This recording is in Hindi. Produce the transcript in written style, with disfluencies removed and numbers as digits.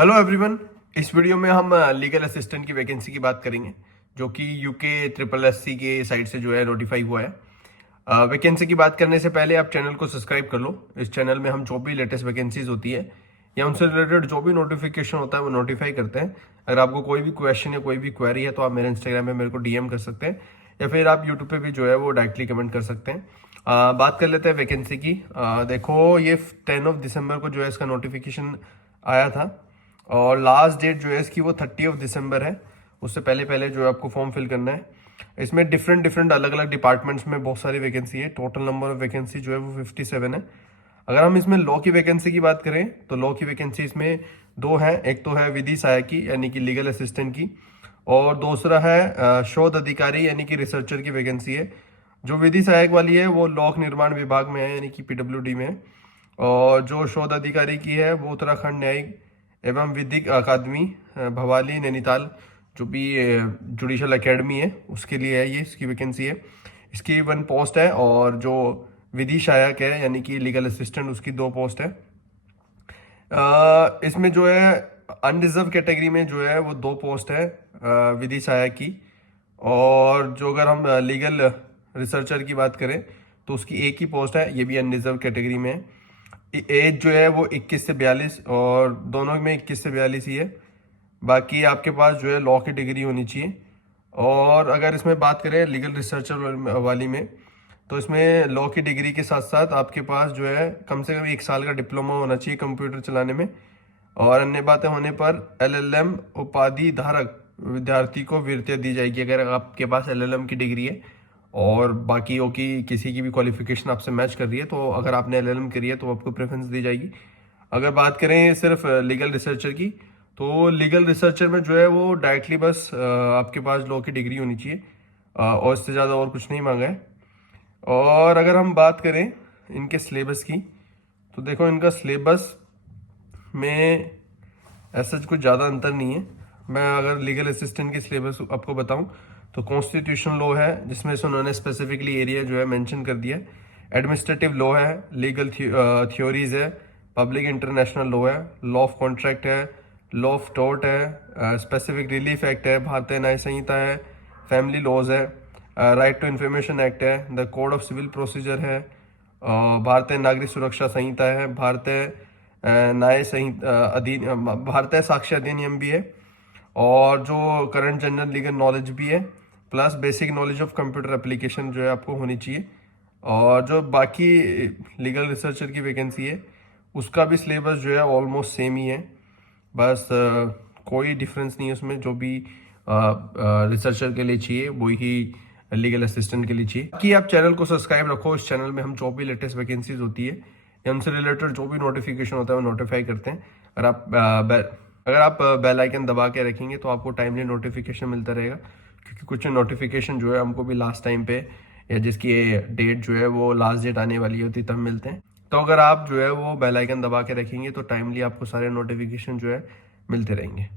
Hello everyone. इस वीडियो में हम लीगल असिस्टेंट की वैकेंसी की बात करेंगे जो कि यूके ट्रिपल एससी के साइट से जो है नोटिफाई हुआ है। वैकेंसी की बात करने से पहले आप चैनल को सब्सक्राइब कर लो। इस चैनल में हम जो भी लेटेस्ट वैकेंसीज होती है या उनसे रिलेटेड जो भी नोटिफिकेशन होता है वो नोटिफाई करते हैं। अगर आपको कोई भी क्वेश्चन या कोई भी क्वेरी है तो आप मेरे इंस्टाग्राम पे मेरे को डीएम कर सकते हैं या फिर आप यूट्यूब पे भी जो है वो डायरेक्टली कमेंट कर सकते हैं। बात कर लेते हैं वैकेंसी की। देखो ये 10 दिसंबर को जो है इसका नोटिफिकेशन आया था और लास्ट डेट जो है इसकी वो 30 दिसंबर है। उससे पहले पहले जो है आपको फॉर्म फिल करना है। इसमें डिफरेंट डिफरेंट अलग अलग डिपार्टमेंट्स में बहुत सारी वैकेंसी है। टोटल नंबर ऑफ वैकेंसी जो है वो 57 है। अगर हम इसमें लॉ की वैकेंसी की बात करें तो लॉ की वैकेंसी इसमें दो है। एक तो है विधि सहायक की यानी कि लीगल असिस्टेंट की, और दूसरा है शोध अधिकारी यानी कि रिसर्चर की वैकेंसी है। जो विधि सहायक वाली है वो लोक निर्माण विभाग में है यानी कि पीडब्ल्यूडी में है, और जो शोध अधिकारी की है वो उत्तराखंड न्यायिक एवं विधिक अकादमी भवाली नैनीताल जो भी जुडिशल एकेडमी है उसके लिए है। ये इसकी वैकेंसी है। इसकी 1 पोस्ट है, और जो विधि सहायक है यानी कि लीगल असिस्टेंट उसकी 2 पोस्ट है। इसमें जो है अनरिजर्व कैटेगरी में जो है वो 2 पोस्ट है विधि सहायक की, और जो अगर हम लीगल रिसर्चर की बात करें तो उसकी एक ही पोस्ट है, ये भी अनरिजर्व कैटेगरी में है। एज जो है वो 21 से 42, और दोनों में 21 से 42 ही है। बाकी आपके पास जो है लॉ की डिग्री होनी चाहिए। और अगर इसमें बात करें लीगल रिसर्चर वाली में तो इसमें लॉ की डिग्री के साथ साथ आपके पास जो है कम से कम 1 साल का डिप्लोमा होना चाहिए कंप्यूटर चलाने में, और अन्य बातें होने पर एलएलएम उपाधि धारक विद्यार्थी को वीरता दी जाएगी अगर आपके पास एलएलएम की डिग्री है और बाकियों की किसी की भी क्वालिफिकेशन आपसे मैच कर रही है। तो अगर आपने एलएलएम करी है तो आपको प्रेफरेंस दी जाएगी। अगर बात करें सिर्फ लीगल रिसर्चर की तो लीगल रिसर्चर में जो है वो डायरेक्टली बस आपके पास लॉ की डिग्री होनी चाहिए, और इससे ज़्यादा और कुछ नहीं मांगा है। और अगर हम बात करें इनके सिलेबस की तो देखो इनका सिलेबस में ऐसा कुछ ज़्यादा अंतर नहीं है। मैं अगर लीगल असिस्टेंट की सिलेबस आपको बताऊं तो कॉन्स्टिट्यूशन लॉ है जिसमें से उन्होंने स्पेसिफिकली एरिया जो है मेंशन कर दिया है। एडमिनिस्ट्रेटिव लॉ है, लीगल थ्योरीज है, पब्लिक इंटरनेशनल लॉ है, लॉ ऑफ कॉन्ट्रैक्ट है, लॉ ऑफ टॉर्ट है, स्पेसिफिक रिलीफ एक्ट है, भारतीय न्याय संहिता है, फैमिली लॉज है, राइट टू इंफॉर्मेशन एक्ट है, the code of civil procedure है, भारतीय नागरिक सुरक्षा संहिता है, भारतीय न्याय संहिता भारतीय साक्ष्य अधिनियम भी है, और जो करंट जनरल लीगल नॉलेज भी है, plus basic knowledge of computer application जो है आपको होनी चाहिए। और जो बाकी लीगल रिसर्चर की वैकेंसी है उसका भी सिलेबस जो है ऑलमोस्ट सेम ही है। बस कोई डिफरेंस नहीं है उसमें। जो भी रिसर्चर के लिए चाहिए वही लीगल असिस्टेंट के लिए चाहिए। कि आप चैनल को सब्सक्राइब रखो। इस चैनल में हम जो भी लेटेस्ट वैकेंसीज होती है या उनसे रिलेटेड जो भी नोटिफिकेशन होता है वो नोटिफाई करते हैं। अगर आप बेल आइकन दबा के रखेंगे तो आपको टाइमली नोटिफिकेशन मिलता रहेगा, क्योंकि कुछ नोटिफिकेशन जो है हमको भी लास्ट टाइम पे या जिसकी डेट जो है वो लास्ट डेट आने वाली होती तब मिलते हैं। तो अगर आप जो है वो बेल आइकन दबा के रखेंगे तो टाइमली आपको सारे नोटिफिकेशन जो है मिलते रहेंगे।